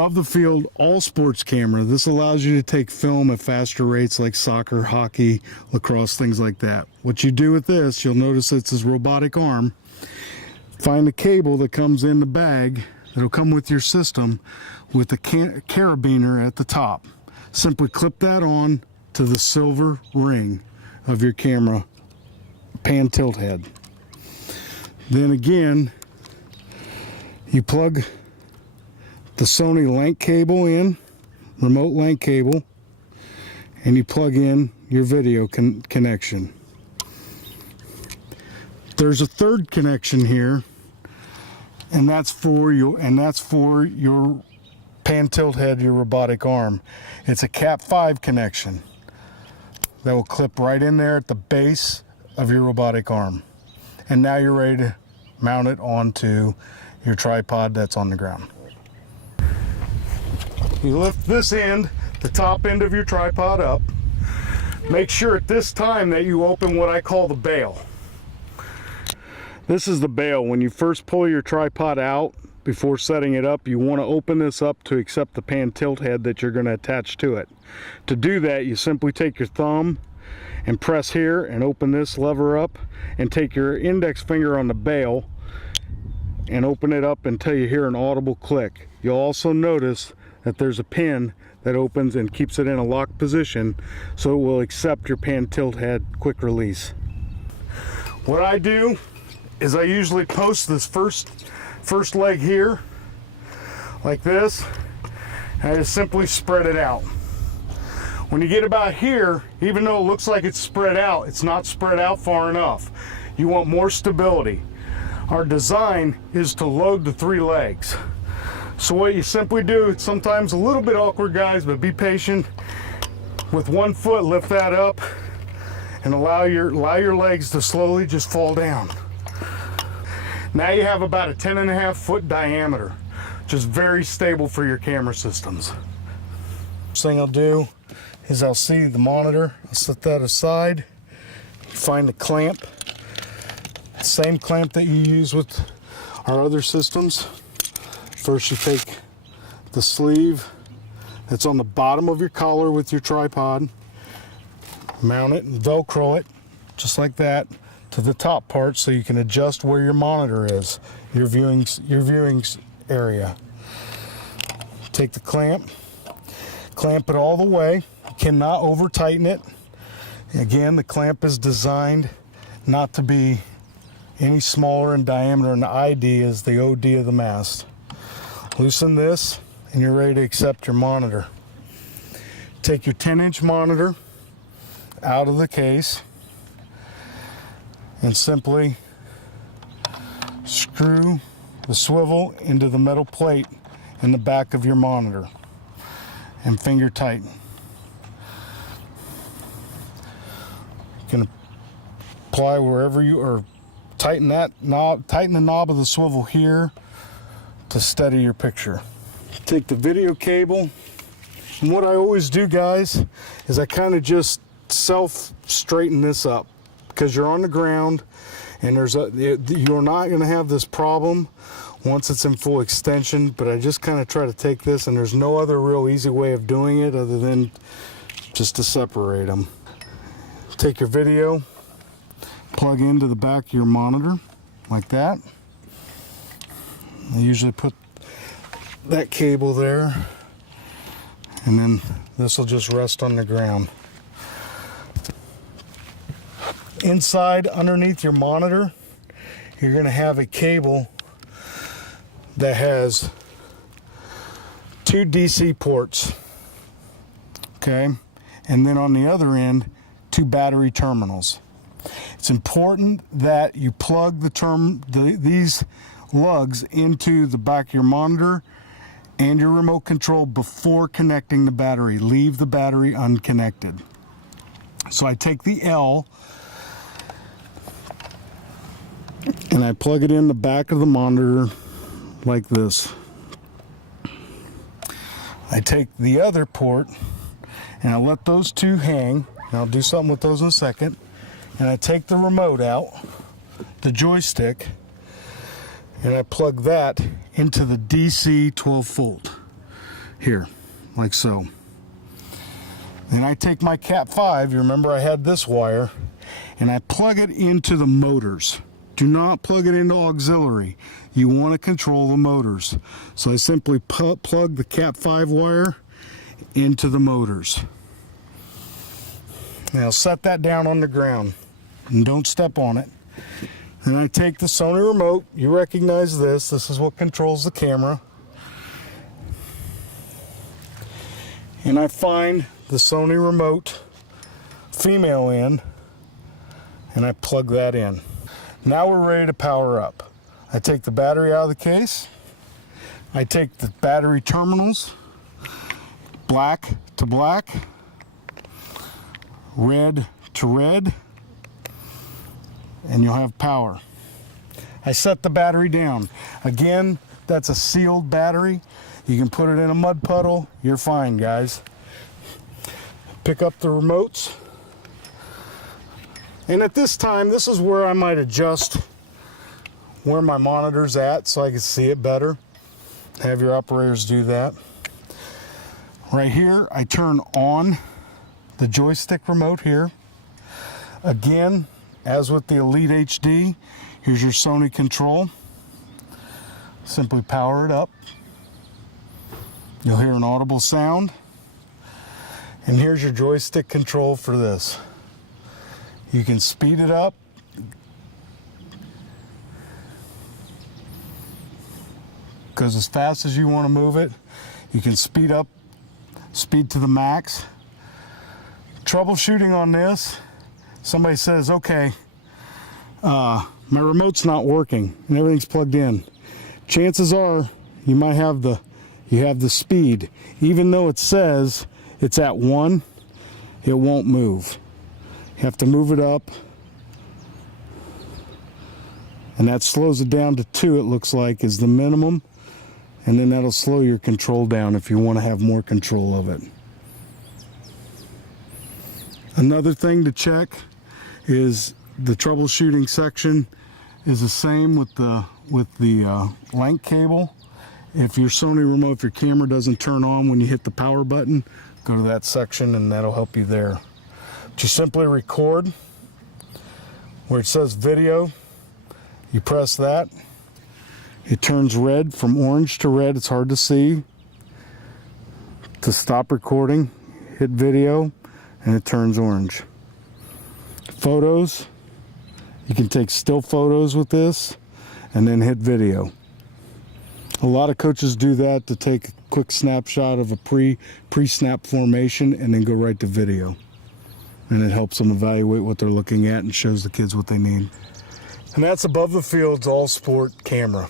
Of the field all sports camera. This allows you to take film at faster rates like soccer, hockey, lacrosse, things like that. What you do with this, you'll notice it's this robotic arm. Find the cable that comes in the bag that'll come with your system with the carabiner at the top. Simply clip that on to the silver ring of your camera pan tilt head. Then again, you plug the Sony link cable in, remote link cable, and you plug in your video connection. There's a third connection here, and that's for your pan tilt head, your robotic arm. It's a Cat 5 connection that will clip right in there at the base of your robotic arm. And now you're ready to mount it onto your tripod that's on the ground. You lift this end, the top end of your tripod up. Make sure at this time that you open what I call the bail. This is the bail. When you first pull your tripod out before setting it up, you want to open this up to accept the pan tilt head that you're going to attach to it. To do that, you simply take your thumb and press here and open this lever up, and take your index finger on the bail and open it up until you hear an audible click. You'll also notice that there's a pin that opens and keeps it in a locked position, so it will accept your pan tilt head quick release. What I do is I usually post this first leg here like this, and I just simply spread it out. When you get about here, even though it looks like it's spread out, it's not spread out far enough. You want more stability. Our design is to load the 3 legs. So what you simply do, it's sometimes a little bit awkward, guys, but be patient. With one foot, lift that up and allow your legs to slowly just fall down. Now you have about a 10.5 foot diameter, which is very stable for your camera systems. First thing I'll do is I'll see the monitor. I'll set that aside. Find the clamp. Same clamp that you use with our other systems. First you take the sleeve that's on the bottom of your collar with your tripod, mount it and Velcro it, just like that, to the top part so you can adjust where your monitor is, your viewing area. Take the clamp it all the way. You cannot over tighten it. Again, the clamp is designed not to be any smaller in diameter, and the ID is the OD of the mast. Loosen this and you're ready to accept your monitor. Take your 10-inch monitor out of the case and simply screw the swivel into the metal plate in the back of your monitor and finger tighten. You can apply wherever you, or tighten that knob, tighten the knob of the swivel here to steady your picture. Take the video cable, and what I always do, guys, is I kind of just straighten this up, because you're on the ground and you're not going to have this problem once it's in full extension, but I just kind of try to take this, and there's no other real easy way of doing it other than just to separate them. Take your video, plug into the back of your monitor like that. I usually put that cable there, and then this will just rest on the ground. Inside, underneath your monitor, you're going to have a cable that has 2 DC ports, okay, and then on the other end 2 battery terminals. It's important that you plug these lugs into the back of your monitor and your remote control before connecting the battery. Leave the battery unconnected. So I take the L and I plug it in the back of the monitor like this. I take the other port and I let those 2 hang, and I'll do something with those in a second, and I take the remote out, the joystick, and I plug that into the DC 12 volt. here, like so. Then I take my Cat 5, you remember I had this wire, and I plug it into the motors. Do not plug it into auxiliary. You want to control the motors. So I simply plug the Cat 5 wire into the motors. Now set that down on the ground and don't step on it. Then I take the Sony remote. You recognize this. This is what controls the camera. And I find the Sony remote female end and I plug that in. Now we're ready to power up. I take the battery out of the case. I take the battery terminals, black to black, red to red, and you'll have power. I set the battery down. Again, that's a sealed battery. You can put it in a mud puddle. You're fine, guys. Pick up the remotes. And at this time, this is where I might adjust where my monitor's at so I can see it better. Have your operators do that. Right here, I turn on the joystick remote here. Again, as with the Elite HD, here's your Sony control. Simply power it up. You'll hear an audible sound. And here's your joystick control for this. You can speed it up. Goes as fast as you want to move it. You can speed up, speed to the max. Troubleshooting on this, somebody says, okay, my remote's not working and everything's plugged in. Chances are you might have the speed. Even though it says it's at 1, it won't move. You have to move it up, and that slows it down to 2, it looks like, is the minimum, and then that'll slow your control down if you want to have more control of it. Another thing to check is the troubleshooting section is the same with the link cable. If your Sony remote, if your camera doesn't turn on when you hit the power button, go to that section and that'll help you there. But you simply record where it says video. You press that. It turns red from orange to red. It's hard to see. To stop recording, hit video, and it turns orange. Photos, you can take still photos with this and then hit video. A lot of coaches do that to take a quick snapshot of a pre-snap formation and then go right to video. And it helps them evaluate what they're looking at and shows the kids what they need. And that's Above the Field's all sport camera.